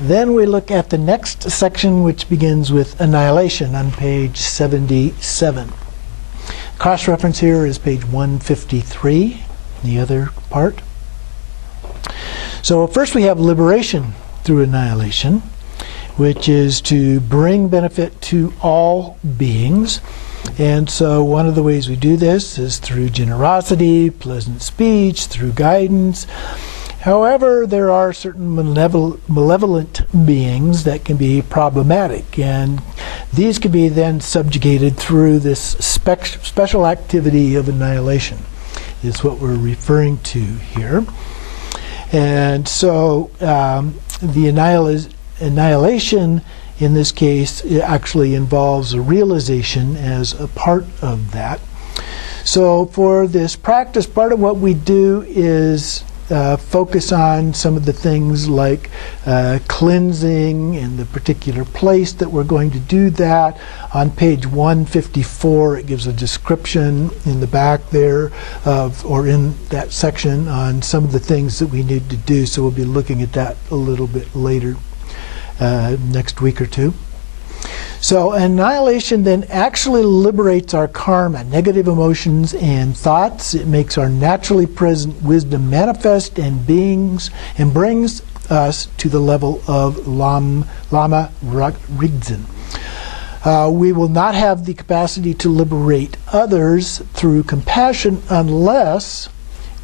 Then we look at the next section, which begins with annihilation on page 77. Cross-reference here is page 153, the other part. So first we have liberation through annihilation, which is to bring benefit to all beings. And so one of the ways we do this is through generosity, pleasant speech, through guidance. However, there are certain malevolent beings that can be problematic, and these can be then subjugated through this special activity of annihilation, is what we're referring to here. And so the annihilation in this case actually involves a realization as a part of that. So for this practice, part of what we do is focus on some of the things like cleansing in the particular place that we're going to do that. On page 154, it gives a description in the back there or in that section on some of the things that we need to do. So we'll be looking at that a little bit later next week or two. So annihilation then actually liberates our karma, negative emotions and thoughts. It makes our naturally present wisdom manifest and brings us to the level of Lama Rigdzin. We will not have the capacity to liberate others through compassion unless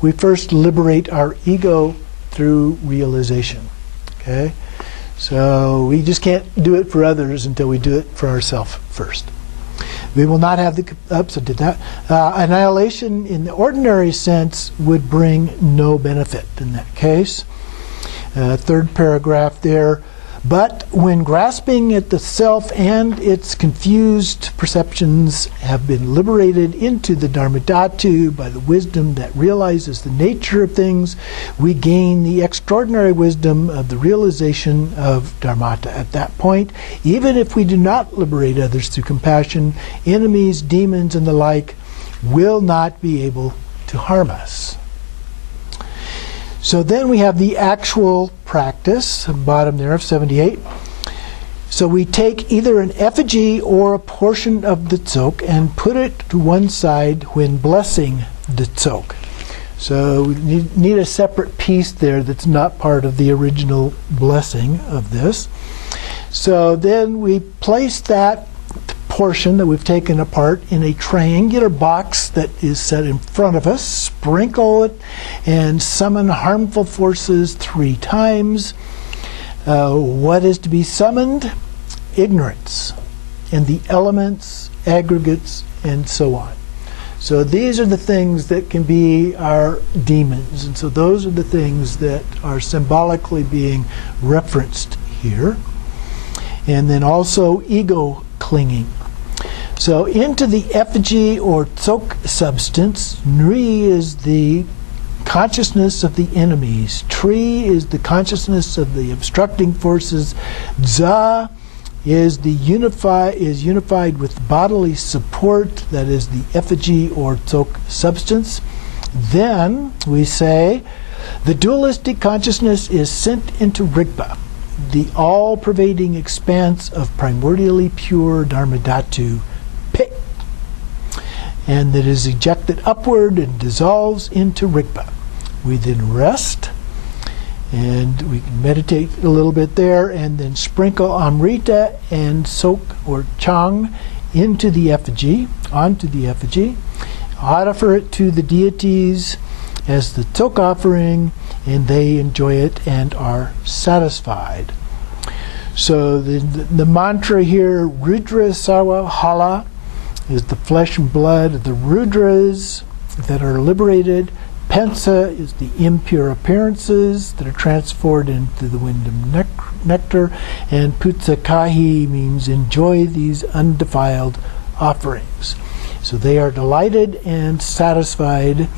we first liberate our ego through realization. Okay? So we just can't do it for others until we do it for ourselves first. We will not have the... Oops, I did that. Annihilation in the ordinary sense would bring no benefit in that case. Third paragraph there. But when grasping at the self and its confused perceptions have been liberated into the Dharmadhatu by the wisdom that realizes the nature of things, we gain the extraordinary wisdom of the realization of Dharmata. At that point, even if we do not liberate others through compassion, enemies, demons, and the like will not be able to harm us. So then we have the actual practice, bottom there of 78. So we take either an effigy or a portion of the tsok and put it to one side when blessing the tsok. So we need a separate piece there that's not part of the original blessing of this. So then we place that portion that we've taken apart in a triangular box that is set in front of us, sprinkle it, and summon harmful forces 3 times. What is to be summoned? Ignorance, and the elements, aggregates, and so on. So these are the things that can be our demons, and so those are the things that are symbolically being referenced here. And then also ego clinging. So into the effigy or tsok substance, Nri is the consciousness of the enemies. Tri is the consciousness of the obstructing forces. Za is unified with bodily support, that is the effigy or tsok substance. Then we say the dualistic consciousness is sent into Rigpa, the all-pervading expanse of primordially pure Dharmadhatu, Pe, and that is ejected upward and dissolves into Rigpa. We then rest, and we can meditate a little bit there, and then sprinkle Amrita and Sok or Chang into the effigy, onto the effigy, offer it to the deities as the tsok offering, and they enjoy it and are satisfied. So the mantra here, Rudra Sarva Hala, is the flesh and blood of the Rudras that are liberated. Pensa is the impure appearances that are transformed into the wind of nectar. And Putsakahi means enjoy these undefiled offerings. So they are delighted and satisfied.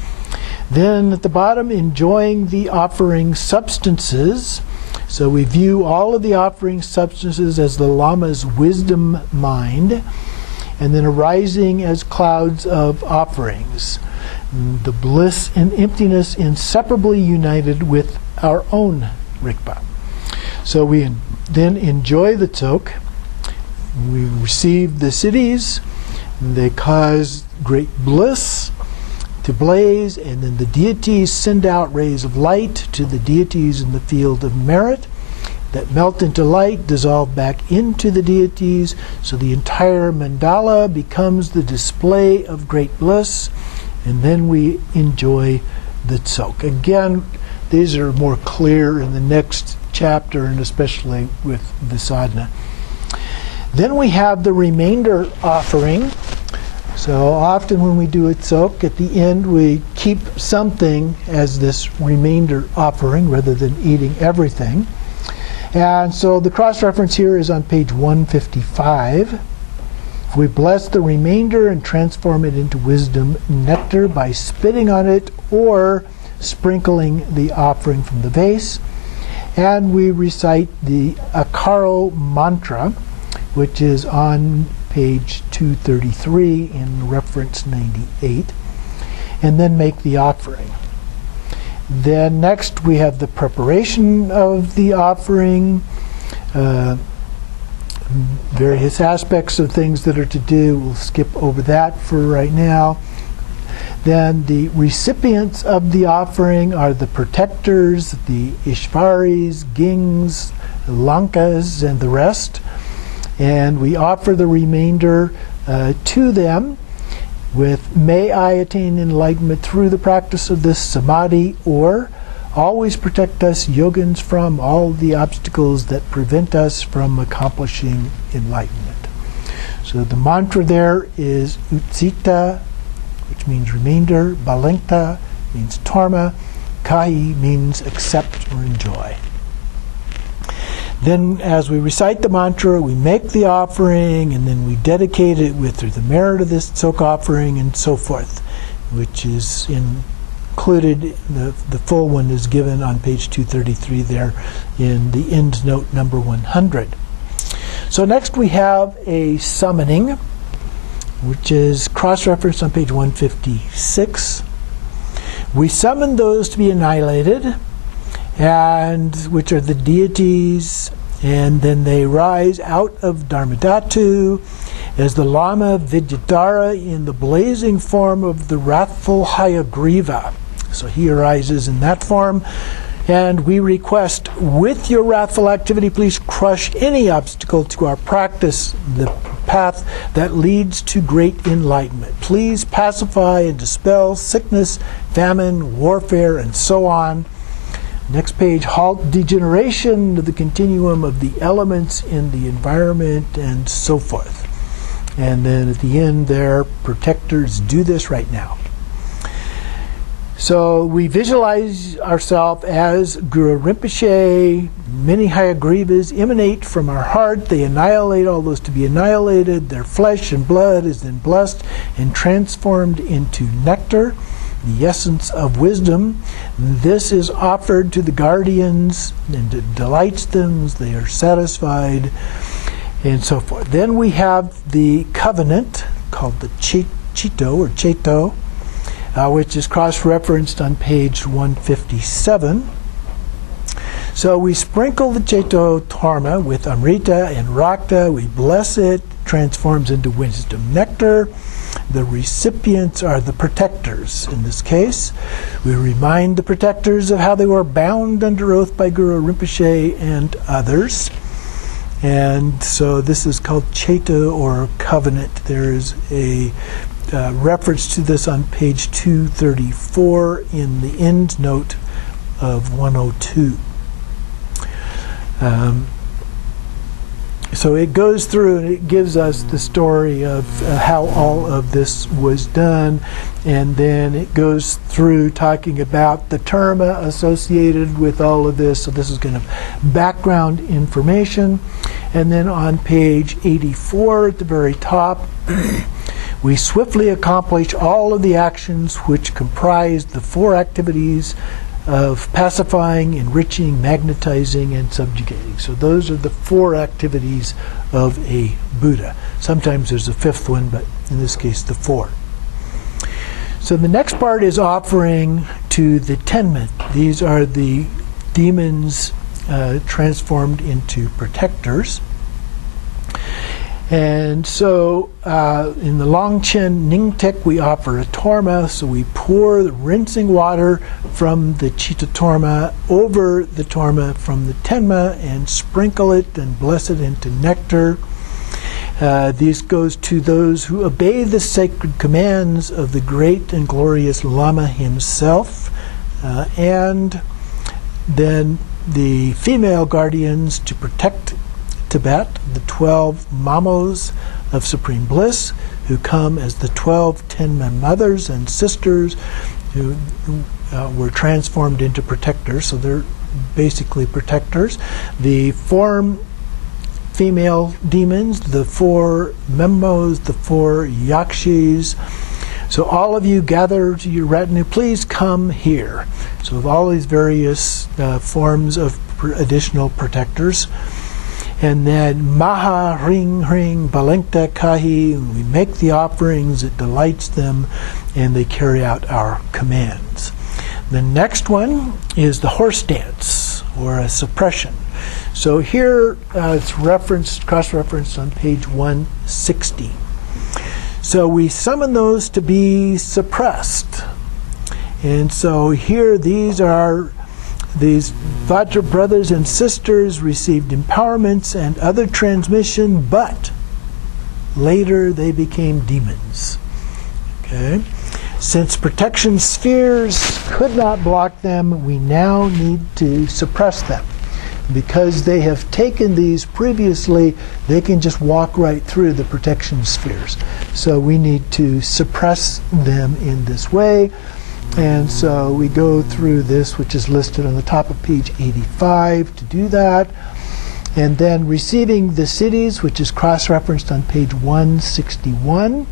Then at the bottom, enjoying the offering substances. So we view all of the offering substances as the Lama's wisdom mind, and then arising as clouds of offerings. The bliss and emptiness inseparably united with our own Rigpa. So we then enjoy the tzok. We receive the siddhis. They cause great bliss to blaze, and then the deities send out rays of light to the deities in the field of merit that melt into light, dissolve back into the deities, so the entire mandala becomes the display of great bliss, and then we enjoy the tzok. Again, these are more clear in the next chapter, and especially with the sadhana. Then we have the remainder offering. So often when we do a tzok, at the end we keep something as this remainder offering rather than eating everything. And so the cross-reference here is on page 155. We bless the remainder and transform it into wisdom nectar by spitting on it or sprinkling the offering from the vase. And we recite the Akaro mantra, which is on page 233 in reference 98, and then make the offering. Then next we have the preparation of the offering, various aspects of things that are to do. We'll skip over that for right now. Then the recipients of the offering are the protectors, the Ishvaris, Gings, Lankas, and the rest. And we offer the remainder to them with, may I attain enlightenment through the practice of this samadhi, or always protect us yogins from all the obstacles that prevent us from accomplishing enlightenment. So the mantra there is Utsita, which means remainder, Balengta means Dharma, Kai means accept or enjoy. Then as we recite the mantra, we make the offering, and then we dedicate it with the merit of this tzok offering and so forth, which is included, the full one is given on page 233 there in the end note number 100. So next we have a summoning, which is cross-referenced on page 156. We summon those to be annihilated, and which are the deities, and then they rise out of Dharmadhatu as the Lama Vidyadhara in the blazing form of the wrathful Hayagriva. So he arises in that form, and we request, with your wrathful activity, please crush any obstacle to our practice, the path that leads to great enlightenment. Please pacify and dispel sickness, famine, warfare, and so on. Next page, halt degeneration of the continuum of the elements in the environment and so forth. And then at the end there, protectors, do this right now. So we visualize ourselves as Guru Rinpoche. Many Hayagrivas emanate from our heart. They annihilate all those to be annihilated. Their flesh and blood is then blessed and transformed into nectar, the essence of wisdom. This is offered to the guardians, and it delights them as they are satisfied, and so forth. Then we have the covenant, called the Chito or Cheto, which is cross-referenced on page 157. So we sprinkle the Cheto Dharma with Amrita and Rakta. We bless it, transforms into wisdom nectar. The recipients are the protectors in this case. We remind the protectors of how they were bound under oath by Guru Rinpoche and others. And so this is called Cheta or covenant. There is a reference to this on page 234 in the end note of 102. So it goes through and it gives us the story of how all of this was done, and then it goes through talking about the terma associated with all of this. So this is kind of background information. And then on page 84 at the very top, we swiftly accomplish all of the actions which comprise the four activities of pacifying, enriching, magnetizing, and subjugating. So those are the four activities of a Buddha. Sometimes there's a fifth one, but in this case, the four. So the next part is offering to the Tenmen. These are the demons transformed into protectors. And so in the Longchen Ningtek we offer a torma, so we pour the rinsing water from the Chitta Torma over the torma from the Tenma and sprinkle it and bless it into nectar. This goes to those who obey the sacred commands of the great and glorious Lama himself, and then the female guardians to protect Tibet, the 12 Mamos of Supreme Bliss, who come as the 12 Tenma mothers and sisters who were transformed into protectors, so they're basically protectors. The 4 female demons, the 4 Memos, the 4 Yakshis. So all of you gather to your retinue, please come here. So with all these various forms of additional protectors. And then Maha Ring Ring Balengta Kahi, we make the offerings, it delights them, and they carry out our commands. The next one is the horse dance, or a suppression. So here it's referenced, cross-referenced on page 160. So we summon those to be suppressed. And so here these Vajra brothers and sisters received empowerments and other transmission, but later they became demons. Okay? Since protection spheres could not block them, we now need to suppress them. Because they have taken these previously, they can just walk right through the protection spheres. So we need to suppress them in this way. And so we go through this, which is listed on the top of page 85 to do that. And then receiving the cities, which is cross-referenced on page 161.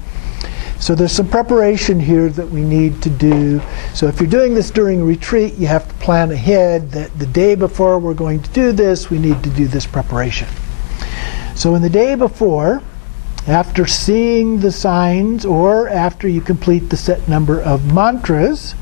So there's some preparation here that we need to do. So if you're doing this during a retreat, you have to plan ahead that the day before we're going to do this, we need to do this preparation. So in the day before, after seeing the signs or after you complete the set number of mantras,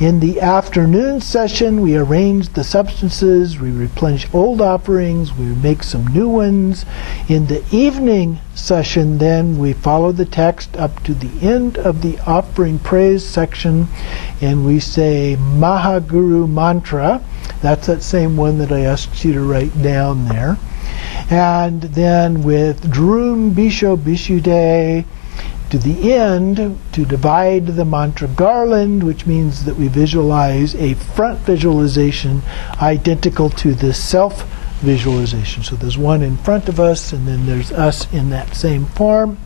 in the afternoon session we arrange the substances, we replenish old offerings, we make some new ones. In the evening session then we follow the text up to the end of the offering praise section and we say Mahaguru mantra. That's that same one that I asked you to write down there. And then with Drum Bisho Bishude to the end to divide the mantra garland, which means that we visualize a front visualization identical to the self visualization. So there's one in front of us and then there's us in that same form.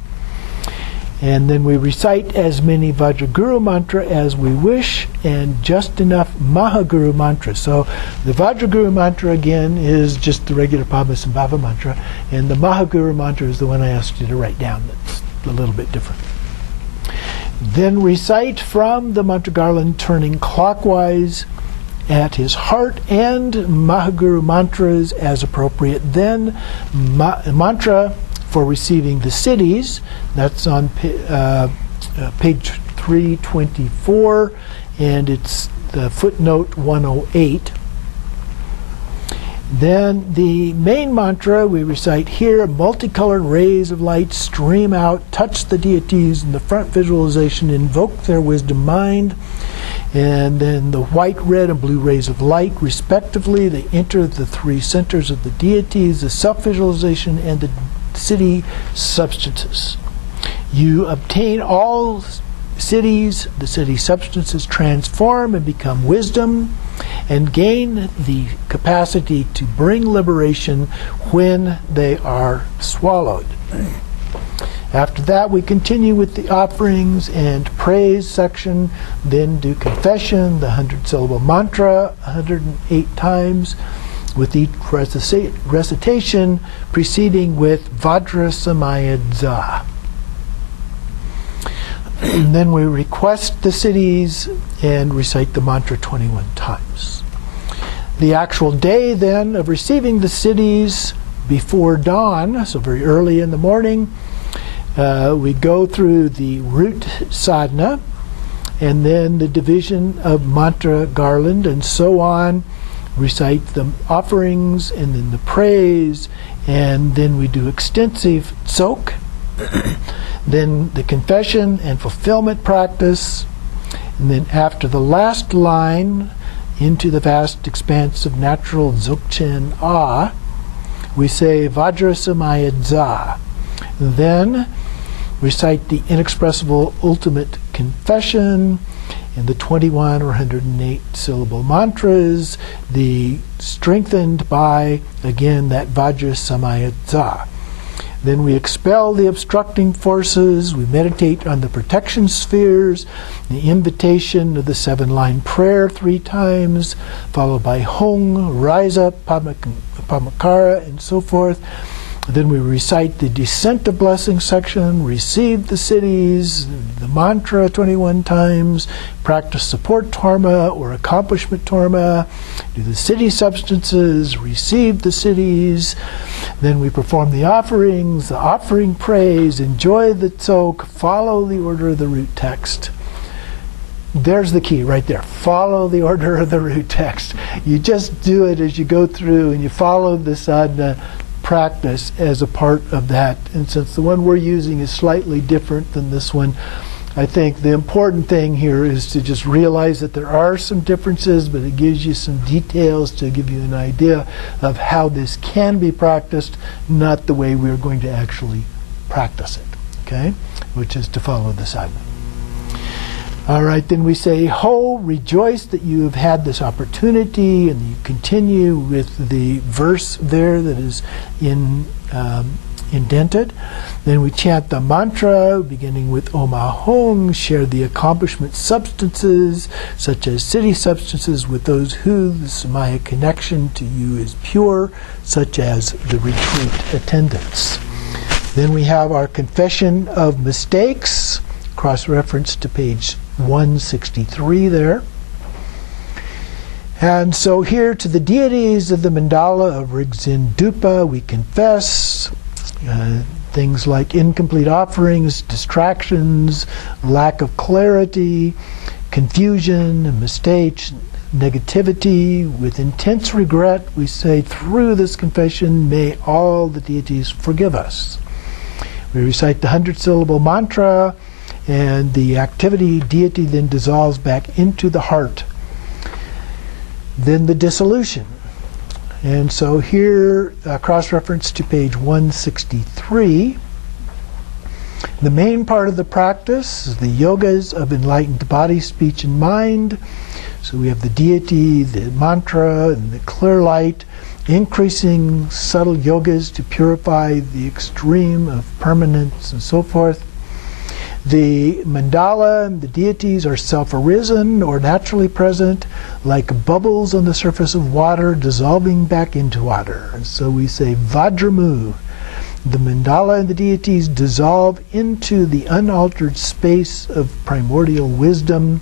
And then we recite as many Vajraguru mantra as we wish and just enough Mahaguru mantra. So the Vajraguru mantra again is just the regular Padmasambhava mantra, and the Mahaguru mantra is the one I asked you to write down that's a little bit different. Then recite from the mantra garland turning clockwise at his heart and Mahaguru mantras as appropriate. Then mantra for receiving the cities, that's on page 324, and it's the footnote 108. Then the main mantra we recite here, multicolored rays of light stream out, touch the deities in the front visualization, invoke their wisdom mind, and then the white, red, and blue rays of light respectively, they enter the 3 centers of the deities, the self-visualization, and the city substances. You obtain all cities, the city substances transform and become wisdom and gain the capacity to bring liberation when they are swallowed. After that we continue with the offerings and praise section, then do confession, the 100-syllable mantra 108 times, with each recitation preceding with Vajra Samayadza. And then we request the cities and recite the mantra 21 times. The actual day then of receiving the cities before dawn, so very early in the morning, we go through the root sadhana and then the division of mantra garland and so on recite the offerings and then the praise, and then we do extensive tsok, then the confession and fulfillment practice, and then after the last line, into the vast expanse of natural Dzogchen Ah, we say Vajrasamaya Dza. Then recite the inexpressible ultimate confession and the 21 or 108 syllable mantras, the strengthened by, again, that Vajrasamaya Dza. Then we expel the obstructing forces, we meditate on the protection spheres, the invitation of the 7-line prayer 3 times, followed by Hong, rise up, Pamakara, and so forth. Then we recite the descent of blessing section, receive the cities, the mantra 21 times, practice support dharma or accomplishment dharma, do the city substances, receive the cities. Then we perform the offerings, the offering praise, enjoy the tsok, follow the order of the root text. There's the key right there. Follow the order of the root text. You just do it as you go through and you follow the sadhana practice as a part of that. And since the one we're using is slightly different than this one, I think the important thing here is to just realize that there are some differences, but it gives you some details to give you an idea of how this can be practiced, not the way we're going to actually practice it, okay? Which is to follow the sadhana. All right, then we say, Ho, rejoice that you have had this opportunity, and you continue with the verse there that is indented. Then we chant the mantra, beginning with Om Ahong, share the accomplishment substances, such as city substances, with those who the Samaya connection to you is pure, such as the retreat attendants. Then we have our confession of mistakes, cross-reference to page 163 there. And so here to the deities of the mandala of Rigdzin Dupa we confess things like incomplete offerings, distractions, lack of clarity, confusion, mistakes, negativity. With intense regret we say, through this confession may all the deities forgive us. We recite the 100-syllable mantra, and the activity deity then dissolves back into the heart. Then the dissolution. And so here, cross-reference to page 163, the main part of the practice is the yogas of enlightened body, speech, and mind. So we have the deity, the mantra, and the clear light, increasing subtle yogas to purify the extreme of permanence and so forth. The mandala and the deities are self-arisen or naturally present, like bubbles on the surface of water dissolving back into water. And so we say Vajramu. The mandala and the deities dissolve into the unaltered space of primordial wisdom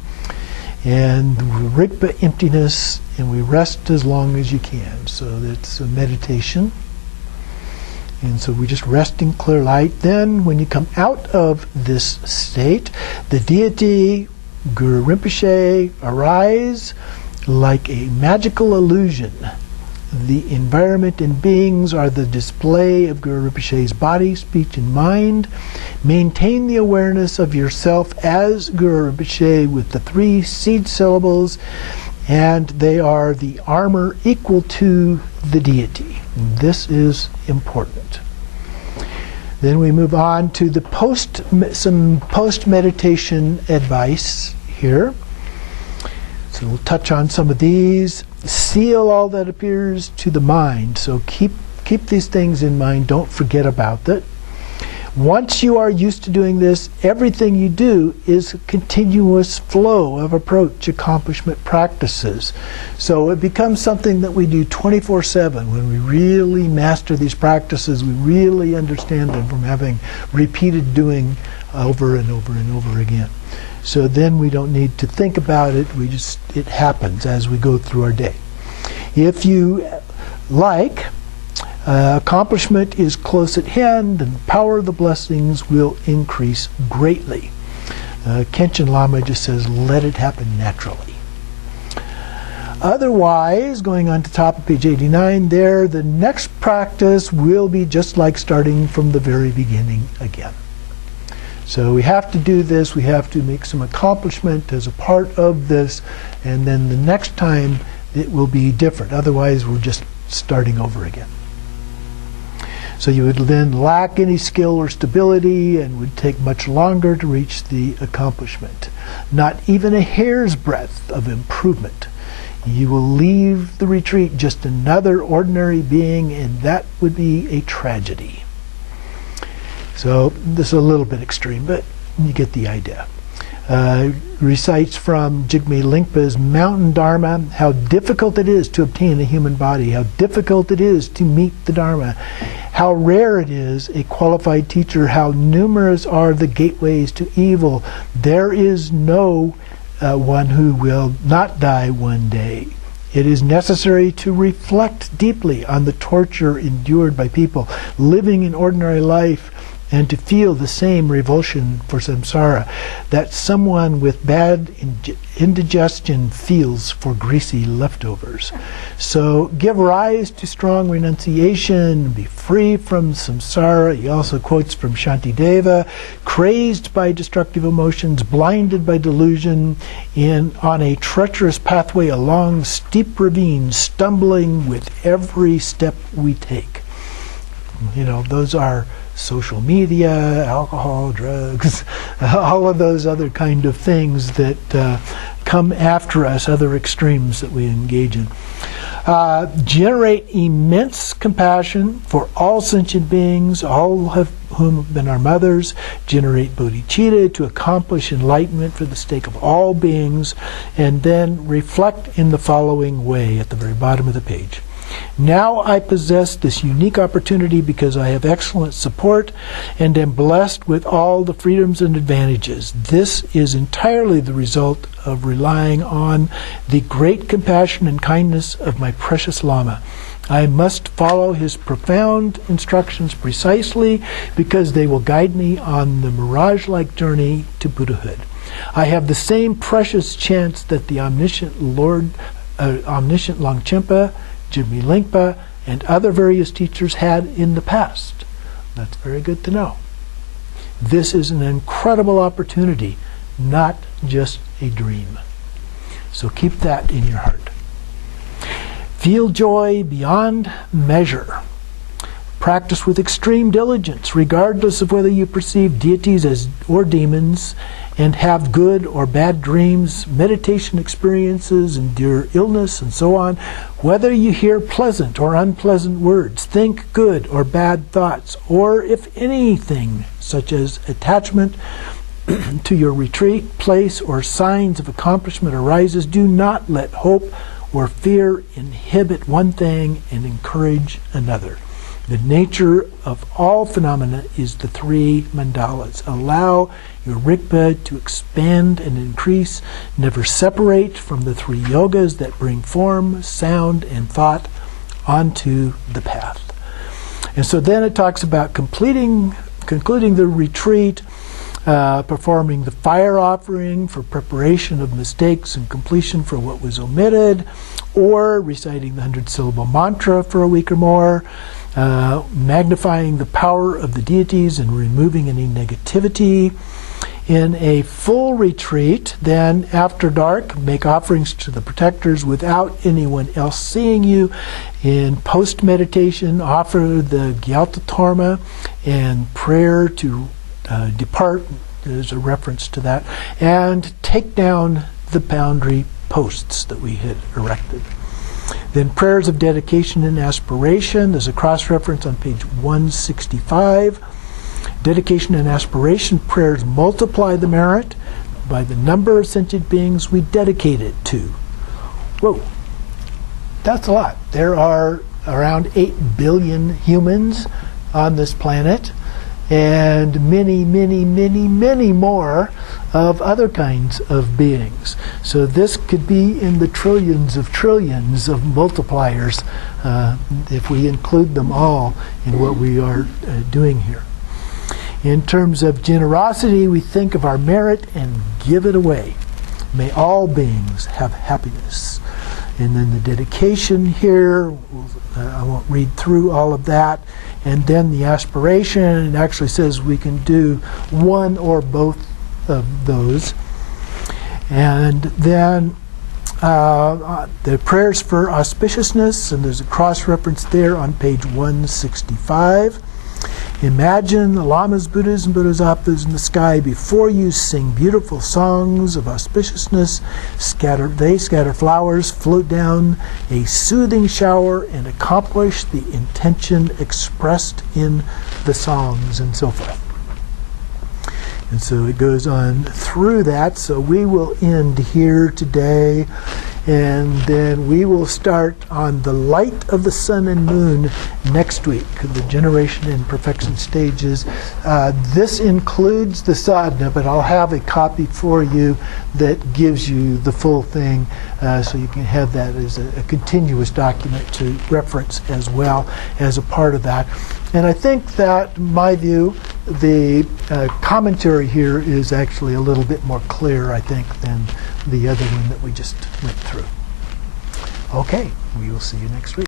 and Rigpa emptiness, and we rest as long as you can. So that's a meditation. And so we just rest in clear light. Then when you come out of this state, the deity, Guru Rinpoche, arise like a magical illusion. The environment and beings are the display of Guru Rinpoche's body, speech, and mind. Maintain the awareness of yourself as Guru Rinpoche with the 3 seed syllables, and they are the armor equal to the deity. This is important. Then we move on to the some post-meditation advice here. So we'll touch on some of these. Seal all that appears to the mind. So keep these things in mind. Don't forget about it. Once you are used to doing this, everything you do is a continuous flow of approach, accomplishment, practices. So it becomes something that we do 24/7. When we really master these practices, we really understand them from having repeated doing over and over and over again. So then we don't need to think about it. It happens as we go through our day. If you like, accomplishment is close at hand, and the power of the blessings will increase greatly. Khenchen Lama just says, let it happen naturally. Otherwise, going on to top of page 89 there, the next practice will be just like starting from the very beginning again. So we have to do this, we have to make some accomplishment as a part of this, and then the next time it will be different. Otherwise, we're just starting over again. So you would then lack any skill or stability and would take much longer to reach the accomplishment. Not even a hair's breadth of improvement. You will leave the retreat just another ordinary being, and that would be a tragedy. So this is a little bit extreme, but you get the idea. Recites from Jigme Lingpa's Mountain Dharma, how difficult it is to obtain a human body, how difficult it is to meet the Dharma, how rare it is a qualified teacher, how numerous are the gateways to evil. There is no one who will not die one day. It is necessary to reflect deeply on the torture endured by people living an ordinary life, and to feel the same revulsion for samsara that someone with bad indigestion feels for greasy leftovers. So give rise to strong renunciation, be free from samsara. He also quotes from Shantideva, crazed by destructive emotions, blinded by delusion, on a treacherous pathway along steep ravines, stumbling with every step we take. You know, those are social media, alcohol, drugs, all of those other kind of things that come after us, other extremes that we engage in. Generate immense compassion for all sentient beings, all of whom have been our mothers. Generate bodhicitta to accomplish enlightenment for the sake of all beings. And then reflect in the following way at the very bottom of the page. Now I possess this unique opportunity because I have excellent support and am blessed with all the freedoms and advantages. This is entirely the result of relying on the great compassion and kindness of my precious Lama. I must follow his profound instructions precisely because they will guide me on the mirage-like journey to Buddhahood. I have the same precious chance that the omniscient Longchenpa, Jigme Lingpa, and other various teachers had in the past. That's very good to know. This is an incredible opportunity, not just a dream. So keep that in your heart. Feel joy beyond measure. Practice with extreme diligence, regardless of whether you perceive deities as or demons, and have good or bad dreams, meditation experiences, endure illness, and so on. Whether you hear pleasant or unpleasant words, think good or bad thoughts, or if anything, such as attachment to your retreat, place, or signs of accomplishment arises, do not let hope or fear inhibit one thing and encourage another. The nature of all phenomena is the three mandalas. Allow your Rigpa to expand and increase. Never separate from the three yogas that bring form, sound, and thought onto the path. And so then it talks about concluding the retreat, performing the fire offering for preparation of mistakes and completion for what was omitted, or reciting the 100-syllable mantra for a week or more, magnifying the power of the deities and removing any negativity. In a full retreat, then after dark, make offerings to the protectors without anyone else seeing you. In post-meditation, offer the Gyalta Torma and prayer to depart. There's a reference to that. And take down the boundary posts that we had erected. Then prayers of dedication and aspiration. There's a cross-reference on page 165. Dedication and aspiration prayers multiply the merit by the number of sentient beings we dedicate it to. Whoa, that's a lot. There are around 8 billion humans on this planet, and many, many, many, many more of other kinds of beings. So this could be in the trillions of multipliers if we include them all in what we are doing here. In terms of generosity, we think of our merit and give it away. May all beings have happiness. And then the dedication here, I won't read through all of that. And then the aspiration, it actually says we can do one or both of those. And then the prayers for auspiciousness, and there's a cross-reference there on page 165. Imagine the lamas, Buddhas, and Bodhisattvas in the sky before you sing beautiful songs of auspiciousness. They scatter flowers, float down a soothing shower, and accomplish the intention expressed in the songs, and so forth. And so it goes on through that. So we will end here today, and then we will start on the light of the sun and moon next week, the generation and perfection stages. This includes the sadhana, but I'll have a copy for you that gives you the full thing, so you can have that as a continuous document to reference as well as a part of that. And I think that, in my view, the commentary here is actually a little bit more clear, I think, than the other one that we just went through. Okay, we will see you next week.